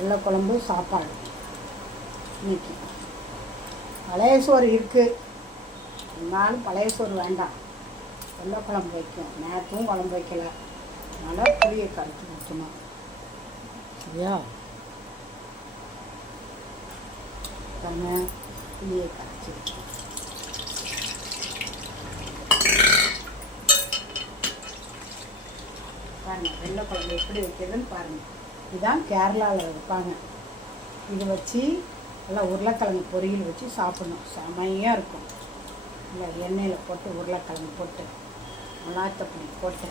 வெள்ளை குழம்பு சாப்பாடு. இன்னைக்கு பழைய சோறு இருக்குது, இருந்தாலும் பழைய சோறு வேண்டாம், வெள்ளை குழம்பு வைக்கும். நேற்றும் குழம்பு வைக்கல, அதனால் புளியை கரைச்சி ஊற்றணும். சரியா? தண்ணி புளியை கரைச்சி வைக்கணும். பாருங்கள் வெள்ளை குழம்பு எப்படி வைக்கிறதுன்னு பாருங்கள். இதுதான் கேரளாவில் வைப்பாங்க. இது வச்சு நல்லா உருளைக்கிழங்கு பொரியல் வச்சு சாப்பிடணும், செமையாக இருக்கும். இல்லை எண்ணெயில் போட்டு உருளைக்கிழங்கு போட்டு மிளகாத்தப்பொடி போட்டு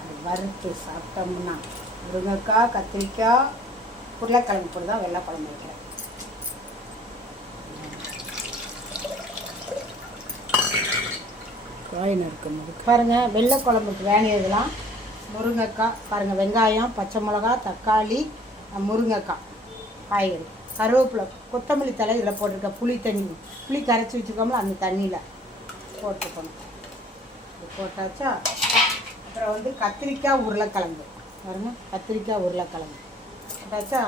அது வறுத்து சாப்பிட்டோம்னா முருங்கைக்காய், கத்திரிக்காய், உருளைக்கிழங்கு போட்டு தான் வெள்ளை குழம்பு வைக்கிறேன். காய் நறுக்கணும் பாருங்கள். வெள்ளை குழம்புக்கு வேண்டியதெல்லாம் முருங்கைக்காய் பாருங்கள், வெங்காயம், பச்சை மிளகா, தக்காளி, முருங்கைக்காய், காய்கறி, கருவேப்பிலை, கொத்தமல்லி தழை இதில் போட்டிருக்க. புளி கரைச்சி வச்சுக்கோங்களா, அந்த தண்ணியில் போட்டுக்கணும். இது போட்டாச்சா. அப்புறம் வந்து கத்திரிக்காய், உருளைக்கிழங்கு பாருங்க, கத்திரிக்காய், உருளைக்கிழங்கு போட்டாச்சா.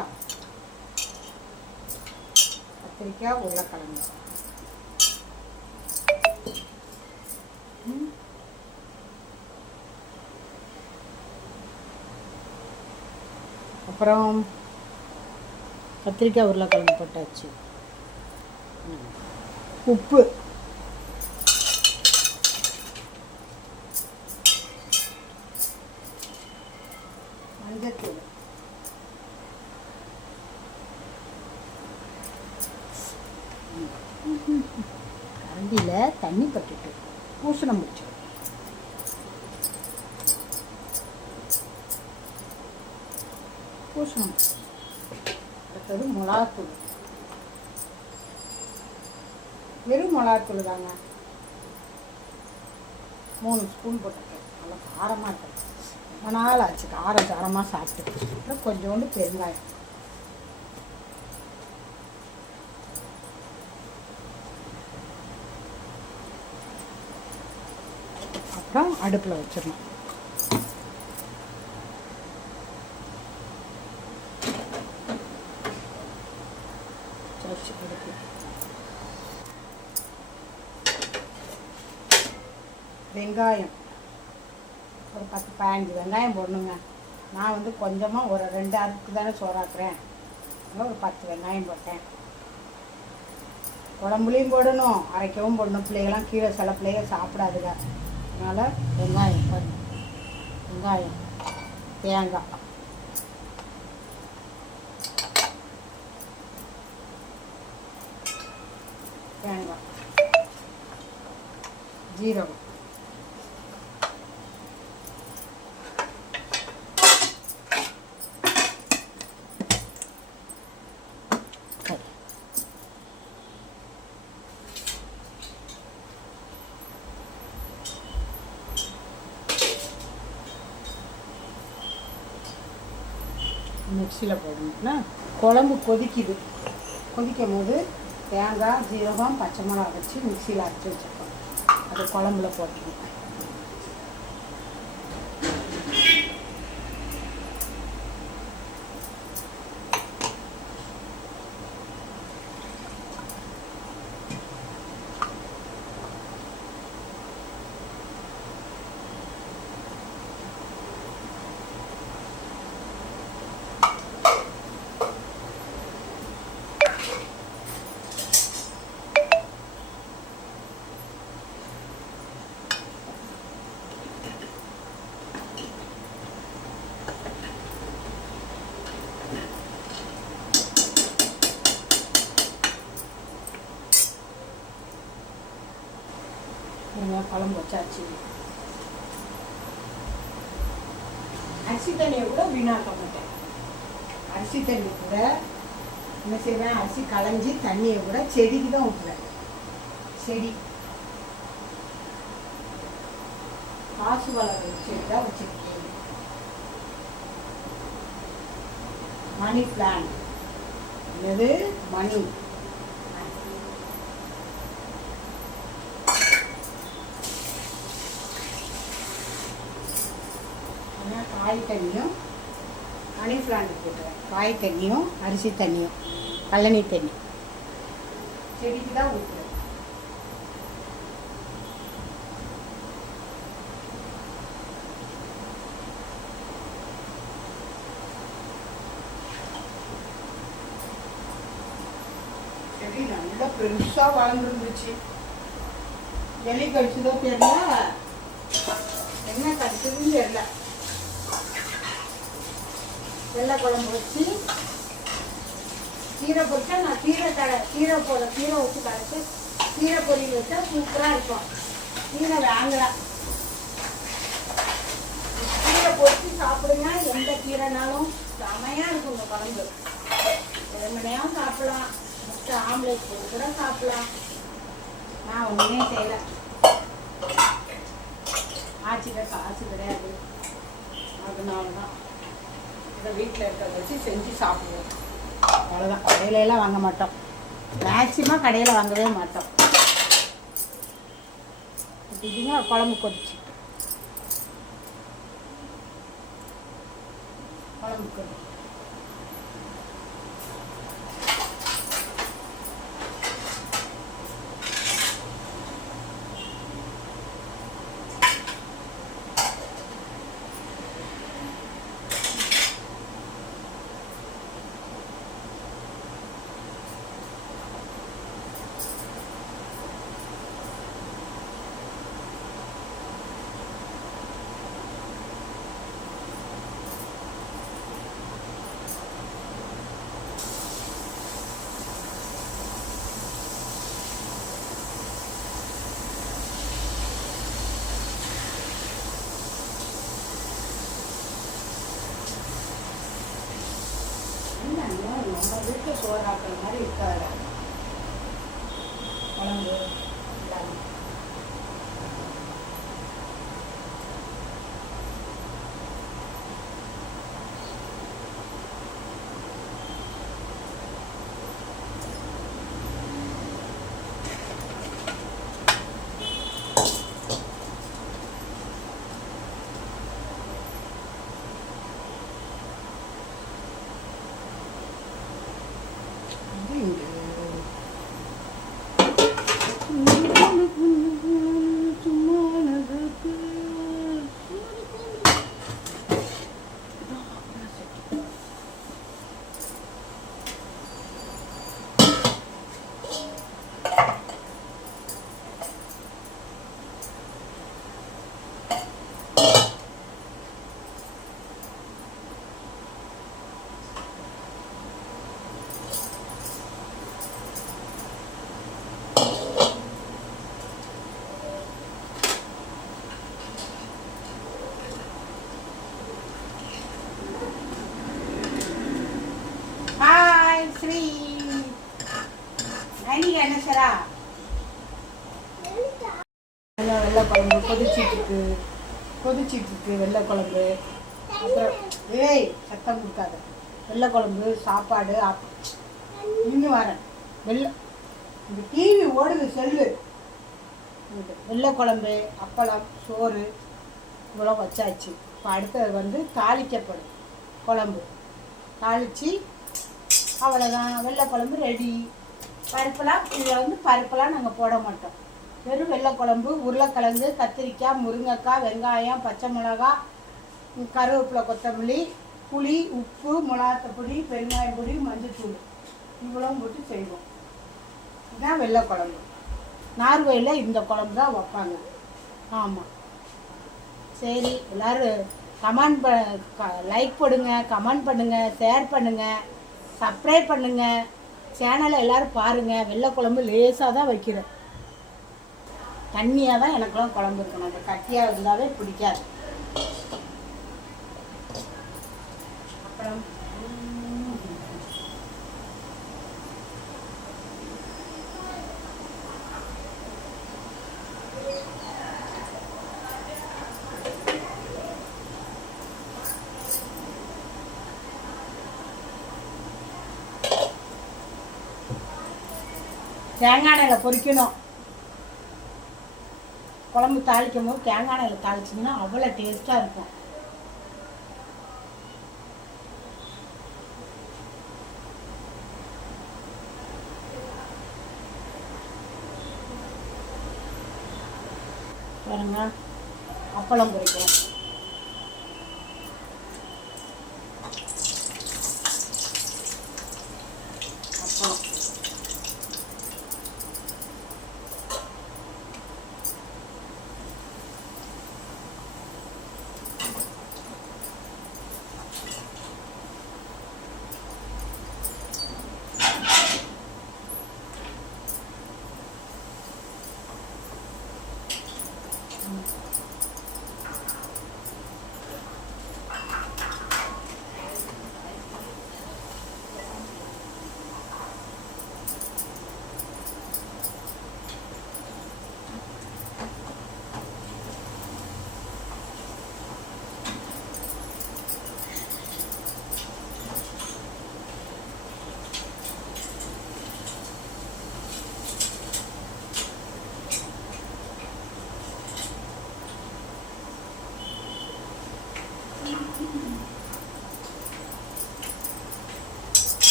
கத்திரிக்காய், உருளைக்கிழங்கு. அப்புறம் கத்திரிக்காய், உருளைக்கிழங்கு போட்டாச்சு. உப்பு, மஞ்சத்தூள், கரண்டியில் தண்ணி பட்டுட்டு பூசணம் முடிச்சு, பூசணம். அடுத்தது மிளகாத்தூள், வெறும் மிளகாத்தூள் தாங்க, 3 ஸ்பூன் போட்டிருக்கேன். நல்லா காரமாக இருக்கும், ரொம்ப நாள் ஆச்சு காரமாக சாப்பிட்டு. அப்புறம் கொஞ்சோண்டு பெருங்காயம். அப்புறம் அடுப்பில் வச்சிடணும். வெங்காயம் ஒரு 10-15 வெங்காயம் போடணுங்க. நான் வந்து கொஞ்சமாக ஒரு 2 அறுக்கு தானே சோறாக்குறேன், அதனால் ஒரு 10 வெங்காயம் போட்டேன். குழம்புலையும் போடணும், அரைக்கவும் போடணும். பிள்ளைகள்லாம் கீழே சில பிள்ளைகள் சாப்பிடாதுங்க, அதனால் வெங்காயம் போடணும். வெங்காயம், தேங்காய், ஜீரகம், மிக்சியில் போடணும்னா குழம்பு கொதிக்குது. கொதிக்கும் போது தேங்காய், ஜீரகம், பச்சை மிளகா வச்சு மிக்சியில் அரைச்சி வச்சுருக்கோம், அது குழம்புல போட்டுருக்கோம். குழம்பு வச்சாச்சு. அரிசி தண்ணியை கூட வீணாக்க மாட்டேன். அரிசி தண்ணி கூட என்ன செய்வேன், அரிசி களைஞ்சி தண்ணியை கூட செடிக்கு தான் ஊற்றுவேன். செடி காசு வளர்கிற செடி தான் வச்சுருக்கேன். மணி பிளான்ட், இது மணி. காய் தண்ணியும் மணி பிளான்ட் போட்டுருவேன். காய் தண்ணியும் அரிசி தண்ணியும் கல்லணி தண்ணி செடிக்கு தான் ஊற்றுவேன். செடி நல்லா பெருசாக வளர்ந்துருந்துச்சு. எலி கடிச்சதோ தெரியல, என்ன கடிச்சதுன்னு தெரியல. வெள்ளை குழம்பு வச்சு கீரை பொரிச்சா, நான் கீரை வச்சு கரைச்சி கீரை பொரியல் வச்சா சூப்பராக இருக்கும். கீரை வாங்கலாம், கீரை பொரிச்சு சாப்பிடுங்க. எந்த கீரைனாலும் செமையாக இருக்கும் இந்த குழம்பு. வெறுமனையாக சாப்பிடலாம், முட்டை ஆம்லேட் போட்டு கூட சாப்பிடலாம். நான் ஒன்றுமே செய்யலை, ஆச்சிட்ட காசு கிடையாது, அதனால தான் இதை வீட்டில் இருக்கிறத வச்சு செஞ்சு சாப்பிடுவோம். அவ்வளோதான். கடையிலலாம் வாங்க மாட்டோம், மேக்சிமம் கடையில் வாங்கவே மாட்டோம். பார்த்தீங்கன்னா குழம்பு கொதிச்சு குழம்பு கொதிச்சு நம்ம வீட்டில் சோறாக்குற மாதிரி இருக்காது குழம்பு எல்லாமே. ஸ்ரீ நைனிகா என்ன சாரா வெள்ளை குழம்பு கொதிச்சிட்டு இருக்கு வெள்ளை குழம்பு. அப்புறம் ஏய் சத்தம் கொடுக்காத. வெள்ளை குழம்பு சாப்பாடு இன்னும் வரேன். இந்த டிவி ஓடுது செல்லு. வெள்ளை குழம்பு அப்பளம் சோறு இவ்வளோ வச்சாச்சு. இப்போ அடுத்தது வந்து தாளிக்கப்படும் குழம்பு. தாளித்து அவ்வளோதான், வெள்ளை குழம்பு ரெடி. பருப்பெல்லாம் இதில் வந்து பருப்பெல்லாம் நாங்கள் போட மாட்டோம். வெறும் வெள்ளை குழம்பு, உருளைக்கிழங்கு, கத்திரிக்காய், முருங்கைக்காய், வெங்காயம், பச்சை மிளகா, கருவேப்பிலை, கொத்தமல்லி, புளி, உப்பு, மிளகாத்தூள், பெருங்காயம் பொடி, மஞ்சள்தூள் இவ்வளோ போட்டு செய்வோம். இதுதான் வெள்ளை குழம்பு. நார்வேயில் இந்த குழம்பு தான் வைப்பாங்க. ஆமாம். சரி, எல்லோரும் லைக் போடுங்க, கமெண்ட் பண்ணுங்கள், ஷேர் பண்ணுங்கள், சப்ஸ்கிரைப் பண்ணுங்கள். சேனலை எல்லோரும் பாருங்கள். வெள்ளை குழம்பு லேசாக தான் வைக்கிறேன். தண்ணியாக தான் எனக்குலாம் குழம்பு இருக்கணும். அந்த கட்டியாக இருந்தாவே பிடிக்காது. அப்புறம் தேங்காய் எண்ணெயில் பொரிக்கணும். குழம்பு தாளிக்கும் போது தேங்காய் எண்ணெயில் தாளிச்சிங்கன்னா அவ்வளோ டேஸ்ட்டாக இருக்கும். பாருங்கள், அப்பளம் பொரிக்கிறேன். அப்பளம்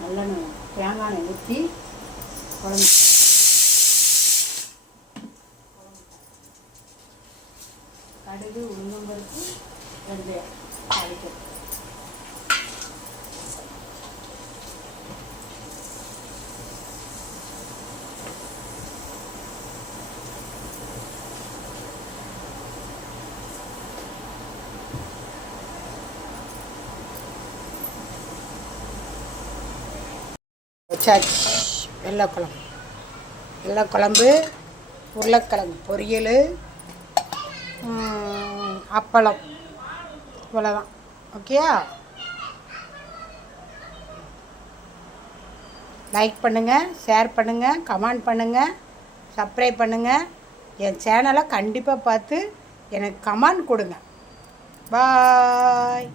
நல்லெண்ணெய் தேங்காய் எண்ணெய் ஊற்றி குழம்பு கடுகு உளுந்தம்பருப்பு வெந்தயம் தாளிக்கிறது. வச்சாச்சு வெள்ளைக்குழம்பு. வெள்ளைக்குழம்பு, உருளைக்கிழங்கு பொரியல், அப்பளம், இவ்வளோதான். ஓகேயா? லைக் பண்ணுங்கள், ஷேர் பண்ணுங்கள், கமெண்ட் பண்ணுங்கள், சப்ஸ்கிரைப் பண்ணுங்கள். என் சேனலை கண்டிப்பாக பார்த்து எனக்கு கமெண்ட் கொடுங்க. பாய்.